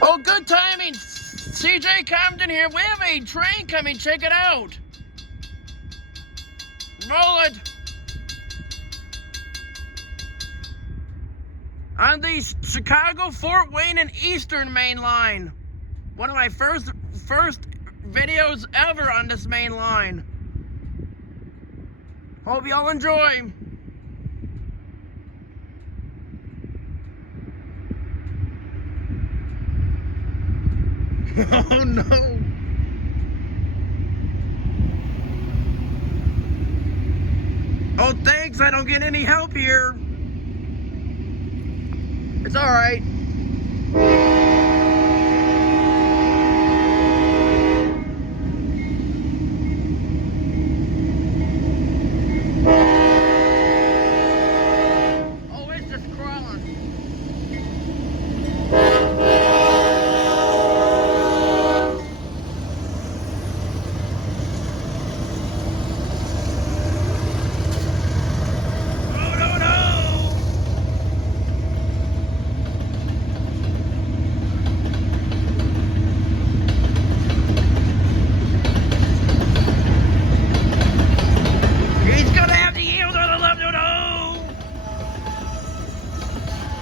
Oh, good timing. CJ Compton here. We have a train coming. Check it out. Roll it. On the Chicago, Fort Wayne, and Eastern main line. One of my first videos ever on this main line. Hope y'all enjoy. Oh no. Oh, thanks. I don't get any help here. It's all right. Oh, it's just crawling. Oh, no, no. He's gonna have to yield on the left. No, no.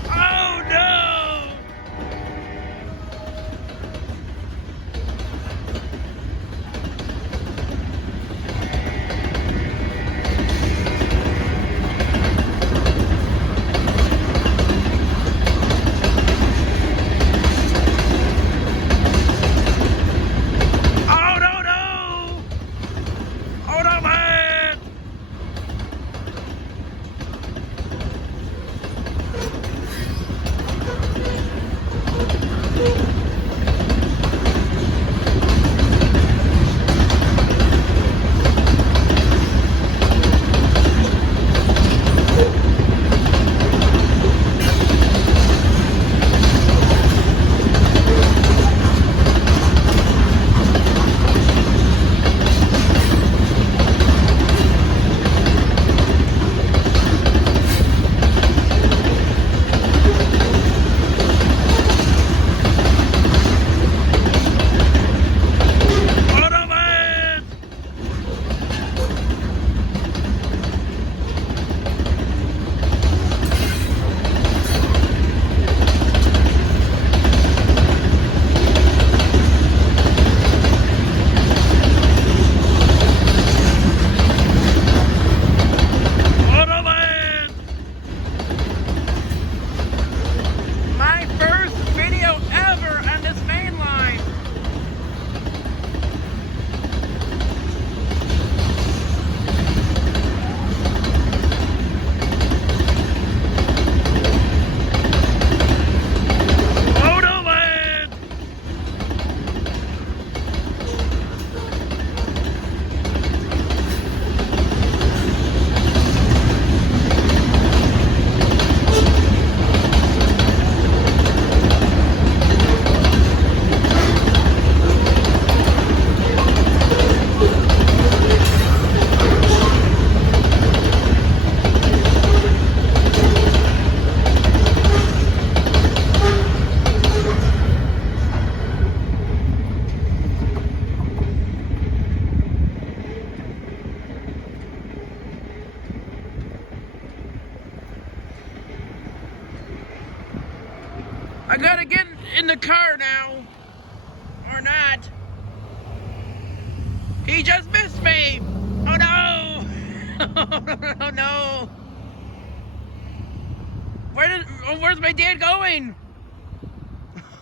Oh, no. Oh, no, no. Oh, no, man. Oh, no, man. Oh, no, man. My first video ever on this main line. Oh, no, man. I gotta get in the car now. Or not. He just missed me. Oh, no. Oh, no. Where's my dad going?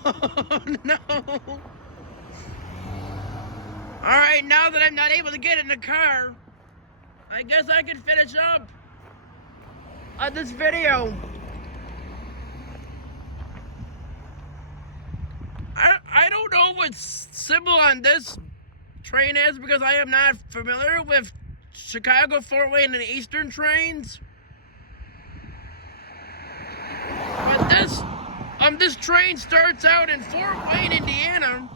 Oh, no. All right, now that I'm not able to get in the car, I guess I can finish up on this video. I don't know what symbol on this train is because I am not familiar with Chicago, Fort Wayne, and Eastern trains. But this train starts out in Fort Wayne, Indiana.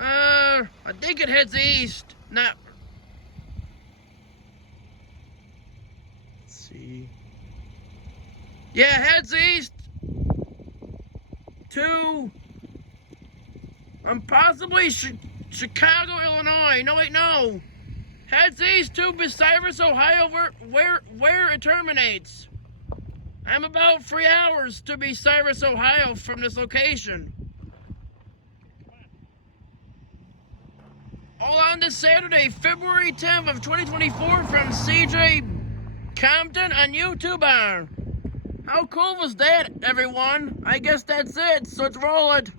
I think it heads east. Not. Let's see. Yeah, heads east to possibly Chicago, Illinois. No, wait, no. Heads east to Cyrus, Ohio, where it terminates. I'm about 3 hours to Cyrus, Ohio from this location. All on this Saturday, February 10th of 2024 from CJ Compton on YouTube. How cool was that, everyone? I guess that's it, so let's roll it.